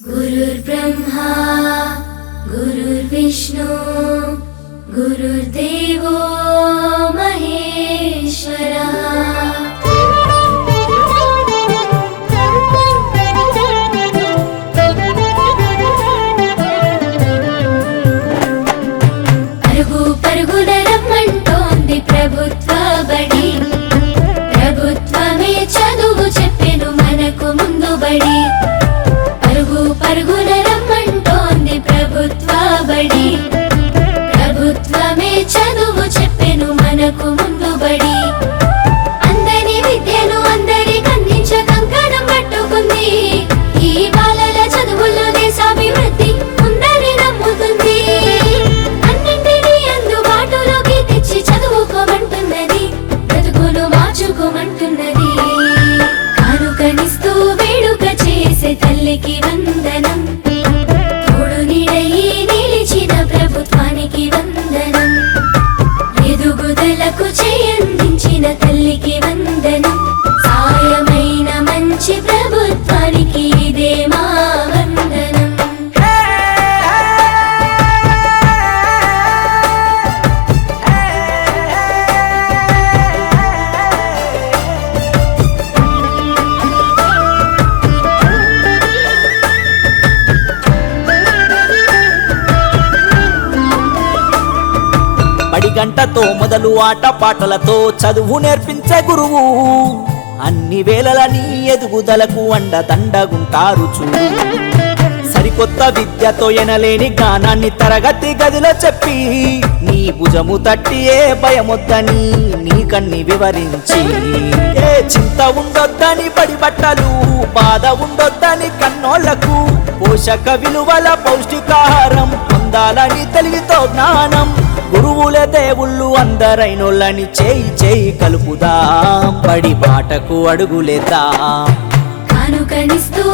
गुरुर्ब्रह्मा गुरुर्विष्णु गुरुर्देवो महेश्वरः। పరుగు పరుగున రమ్మంటోంది ప్రభుత్వ బడి, ప్రభుత్వమే చదువు చెప్పెను మనకు ముందు బడి. పరుగు పరుగున రమ్మంటోంది ప్రభుత్వ బడి, ప్రభుత్వమే చదువు చెప్పెను మనకు ముందు బడి. అందరి విద్యను అందరికి అందించ కంకణం పట్టుకుంది, ఈ బాలల చదువుల్లో దేశాభివృద్ధి ఉందని నమ్ముతుంది. అన్నింటినీ అందుబాటులోకి తెచ్చి చదువుకోమంటున్నది, బ్రతుకును మార్చుకోమంటున్నది. కానుకనిస్తూ వేడుక చేసే తల్లికి వందనం, తోడు నీడయి నిలిచిన ప్రభుత్వానికి వందనం. ఎదుగుదలకు చేయందించిన తల్లికి వందనం, సాయమైన మంచి ప్రభుత్వానికి ఇదే మా వందనం. బడి గంటతో మొదలు ఆట పాటలతో చదువు నేర్పించే గురువు, అన్ని వేళల నీ ఎదుగుదలకు అండదండగుంటారు చూడు. సరికొత్త విద్యతో ఎనలేని జ్ఞానాన్ని తరగతి గదిలో చెప్పి, నీ భుజము తట్టి ఏ భయమొద్దని నీకన్ని వివరించి, ఏ చింత ఉండొద్దని బడి బట్టలు, బాధ ఉండొద్దని కన్నోళ్లకు, పోషక విలువల పౌష్టికాహారం పొందాలని తెలివితో జ్ఞానం. గురువులే దేవుళ్ళు అందరైనోళ్ళని చేయి చేయి కలుపుదాం, బడి బాటకు అడుగులేద్దాం. కానుకనిస్తూ